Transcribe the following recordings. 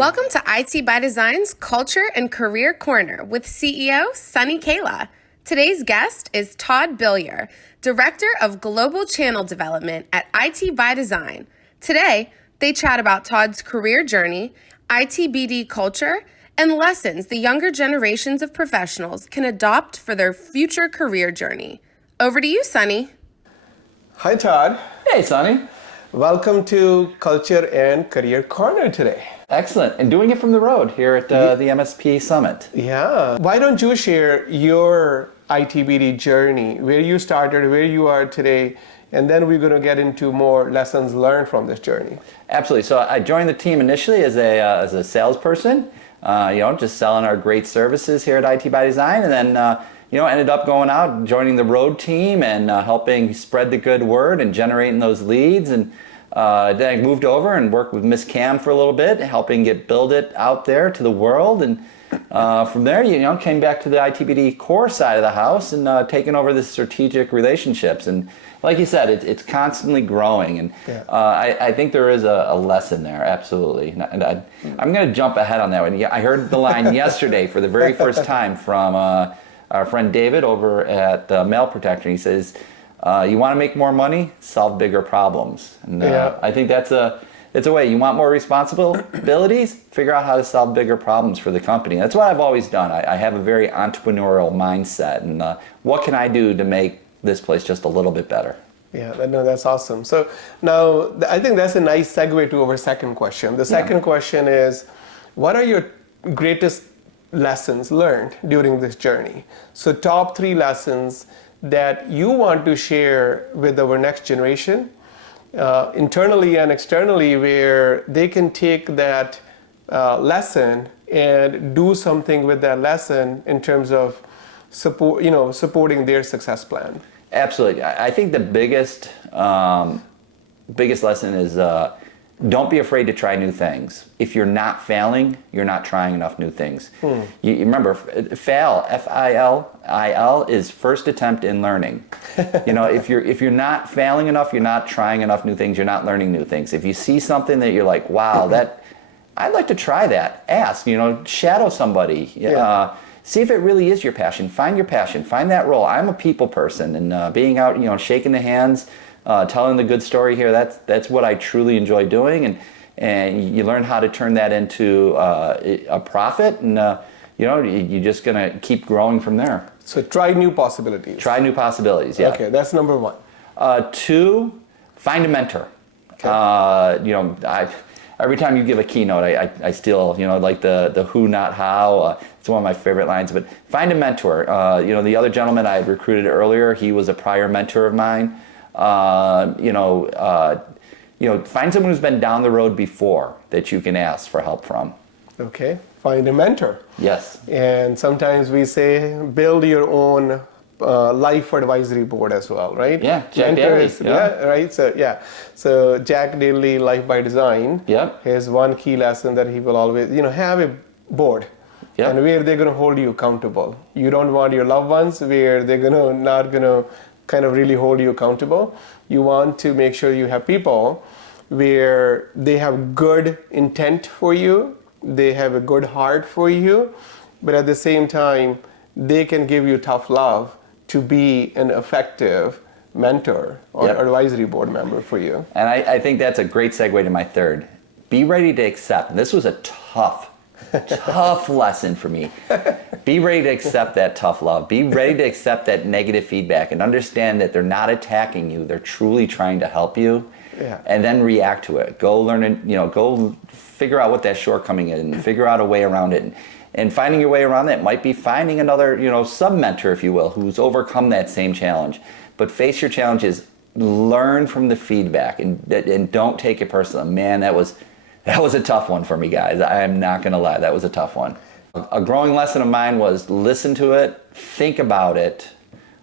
Welcome to IT by Design's Culture and Career Corner with CEO Sunny Kaila. Today's guest is Todd Billiar, Director of Global Channel Development at IT by Design. Today, they chat about Todd's career journey, ITBD culture, and lessons the younger generations of professionals can adopt for their future career journey. Over to you, Sunny. Hi, Todd. Hey, Sunny. Welcome to Culture and Career Corner today. Excellent. And doing it from the road here at the MSP Summit. Yeah. Why don't you share your ITBD journey, where you started, where you are today, and then we're going to get into more lessons learned from this journey. Absolutely. So I joined the team initially as a salesperson, just selling our great services here at IT by Design, and then ended up going out, joining the road team and helping spread the good word and generating those leads. And then I moved over and worked with Miss Cam for a little bit, helping build it out there to the world. And from there, came back to the ITBD core side of the house and taking over the strategic relationships. And like you said, it's constantly growing. And I think there is a lesson there, absolutely. And I'm going to jump ahead on that one. I heard the line yesterday for the very first time from our friend David over at Mail Protector. He says, you want to make more money, solve bigger problems. And I think it's a way. You want more responsibilities, figure out how to solve bigger problems for the company. That's what I've always done. I have a very entrepreneurial mindset, and what can I do to make this place just a little bit better? Yeah, no, that's awesome. So now I think that's a nice segue to our second question. The second question is, what are your greatest lessons learned during this journey? So top 3 lessons that you want to share with our next generation, internally and externally, where they can take that lesson and do something with that lesson in terms of supporting their success plan. Absolutely. I think the biggest lesson is don't be afraid to try new things. If you're not failing, you're not trying enough new things. You remember, fail, F-I-L, is first attempt in learning. If you're not failing enough, you're not trying enough new things, you're not learning new things. If you see something that you're like, wow, I'd like to try that, ask, shadow somebody. See if it really is your passion. Find your passion. Find that role. I'm a people person, and being out, shaking the hands, telling the good story here, that's what I truly enjoy doing, and you learn how to turn that into a profit, and you're just gonna keep growing from there. So try new possibilities. Try new possibilities. Yeah. Okay, that's number 1. 2, find a mentor. Okay. Every time you give a keynote, I still, like the who, not how. It's one of my favorite lines. But find a mentor. The other gentleman I had recruited earlier, he was a prior mentor of mine. Find someone who's been down the road before that you can ask for help from. Okay, find a mentor. Yes. And sometimes we say build your own life advisory board as well, right? Yeah, Jack Daly. Right. So Jack Daly, Life by Design. Yep. His one key lesson that he will always, have a board. Yep. And where they're going to hold you accountable. You don't want your loved ones where they're not going to kind of really hold you accountable. You want to make sure you have people where they have good intent for you, they have a good heart for you, but at the same time, they can give you tough love to be an effective mentor or advisory board member for you. And I think that's a great segue to my third. Be ready to accept. And this was a tough lesson for me. Be ready to accept that tough love. Be ready to accept that negative feedback and understand that they're not attacking you. They're truly trying to help you. Yeah. And then react to it. Go learn it, go figure out what that shortcoming is and figure out a way around it. And finding your way around that might be finding another, sub-mentor, if you will, who's overcome that same challenge. But face your challenges, learn from the feedback, and don't take it personally. Man, that was a tough one for me, guys. I am not going to lie. That was a tough one. A growing lesson of mine was listen to it, think about it,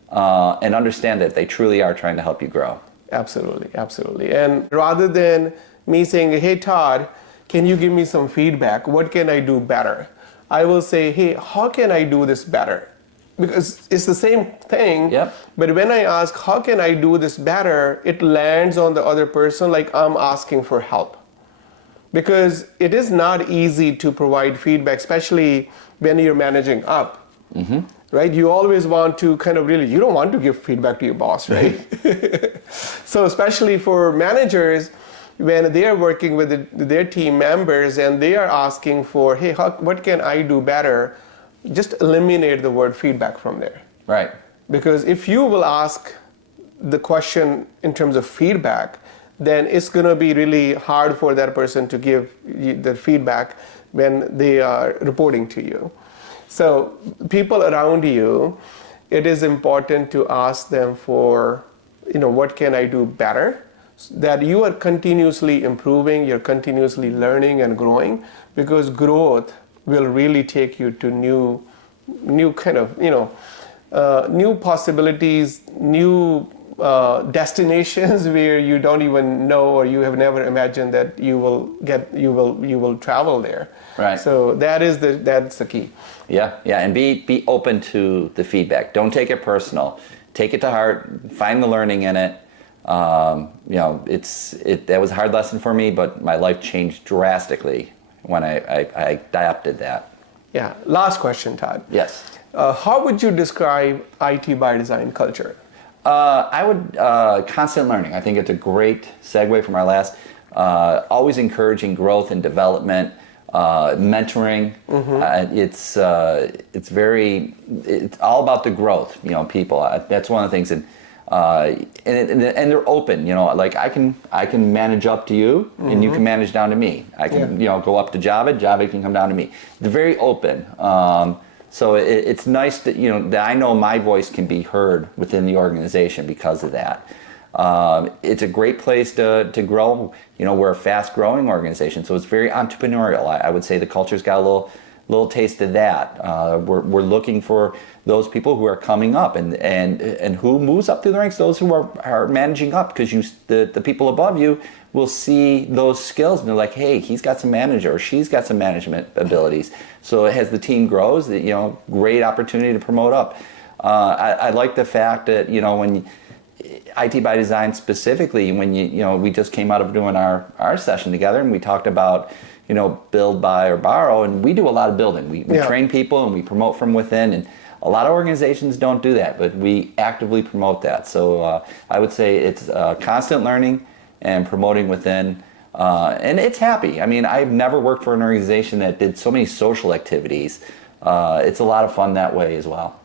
and understand that they truly are trying to help you grow. Absolutely, absolutely. And rather than me saying, hey, Todd, can you give me some feedback? What can I do better? I will say, hey, how can I do this better? Because it's the same thing, but when I ask, how can I do this better, it lands on the other person like I'm asking for help. because it is not easy to provide feedback, especially when you're managing up. Right? You always want to kind of you don't want to give feedback to your boss, right? So especially for managers, when they are working with their team members and they are asking for, hey, what can I do better? Just eliminate the word feedback from there. Right. Because if you will ask the question in terms of feedback, then it's going to be really hard for that person to give the feedback when they are reporting to you. So people around you, it is important to ask them for, what can I do better? That you are continuously improving, you're continuously learning and growing, because growth will really take you to new kind of, new possibilities, new destinations where you don't even know or you have never imagined that you will travel there. Right. So that's the key. Yeah, and be open to the feedback. Don't take it personal. Take it to heart. Find the learning in it. That was a hard lesson for me, but my life changed drastically when I adapted that. Yeah. Last question, Todd. Yes. How would you describe IT by Design culture? I would constant learning. I think it's a great segue from our last. Always encouraging growth and development, mentoring. It's all about the growth. People. That's one of the things, and they're open. Like I can manage up to you, and you can manage down to me. I can go up to Java can come down to me. They're very open. So it's nice that that I know my voice can be heard within the organization because of that. It's a great place to grow. We're a fast-growing organization, so it's very entrepreneurial. I would say the culture's got a little taste of that. We're looking for those people who are coming up and who moves up through the ranks. Those who are managing up, because the people above you will see those skills and they're like, hey, he's got some manager or she's got some management abilities. So as the team grows, great opportunity to promote up. I like the fact that when IT by Design specifically, when we just came out of doing our session together and we talked about build, buy, or borrow, and we do a lot of building. We train people and we promote from within, and a lot of organizations don't do that, but we actively promote that. So I would say it's constant learning and promoting within, and it's happy. I mean, I've never worked for an organization that did so many social activities. It's a lot of fun that way as well.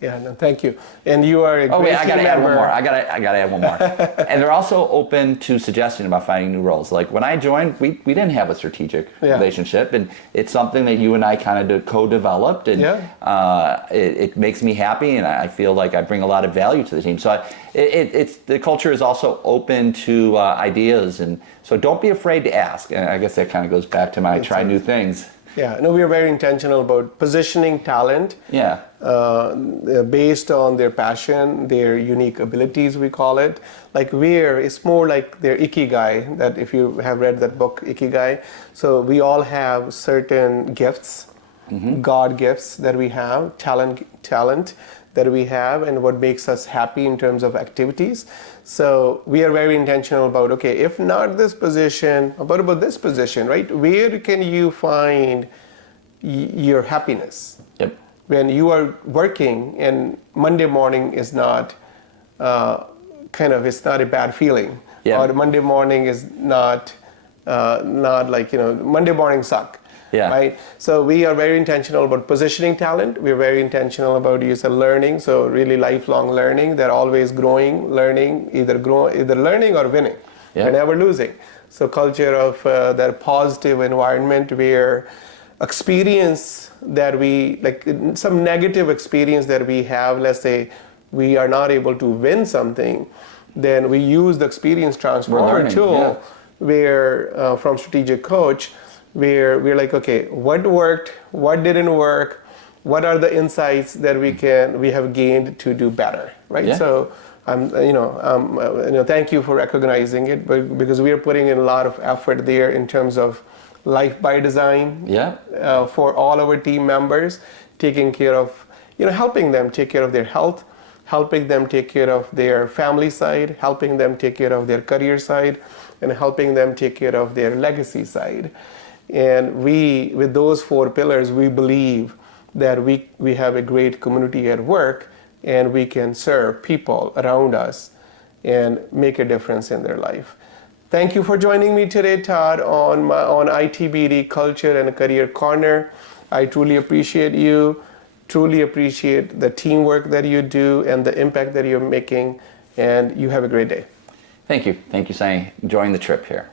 Yeah, no, thank you. And you are a great I gotta team add member. one more. I gotta add one more. And they're also open to suggestion about finding new roles. Like when I joined, we didn't have a strategic relationship, and it's something that you and I kind of co-developed, and it makes me happy, and I feel like I bring a lot of value to the team. So it's the culture is also open to ideas, and so don't be afraid to ask. And I guess that kind of goes back to my try new things. Yeah, no, we are very intentional about positioning talent based on their passion, their unique abilities, we call it. Like it's more like their ikigai, that if you have read that book, Ikigai. So we all have certain gifts, God gifts that we have, talent that we have, and what makes us happy in terms of activities. So we are very intentional about, okay, if not this position, about this position, right? Where can you find your happiness? Yep. When you are working and Monday morning is not, it's not a bad feeling. Yeah. Or Monday morning is not like, Monday mornings suck. Yeah. Right. So we are very intentional about positioning talent. We're very intentional about learning. So really lifelong learning. They're always growing, learning, either learning or winning. Yeah. We're never losing. So culture of that positive environment where experience that we like, some negative experience that we have, let's say we are not able to win something, then we use the experience transformer tool where from Strategic Coach, where we're like, okay, what worked, what didn't work, what are the insights that we have gained to do better, right? Yeah. So thank you for recognizing it, but because we are putting in a lot of effort there in terms of life by design for all our team members, taking care of, helping them take care of their health, helping them take care of their family side, helping them take care of their career side, and helping them take care of their legacy side. And with those 4 pillars, we believe that we have a great community at work, and we can serve people around us and make a difference in their life. Thank you for joining me today, Todd, on ITBD Culture and Career Corner. I truly appreciate you, truly appreciate the teamwork that you do and the impact that you're making, and you have a great day. Thank you, Sunny. Enjoying the trip here.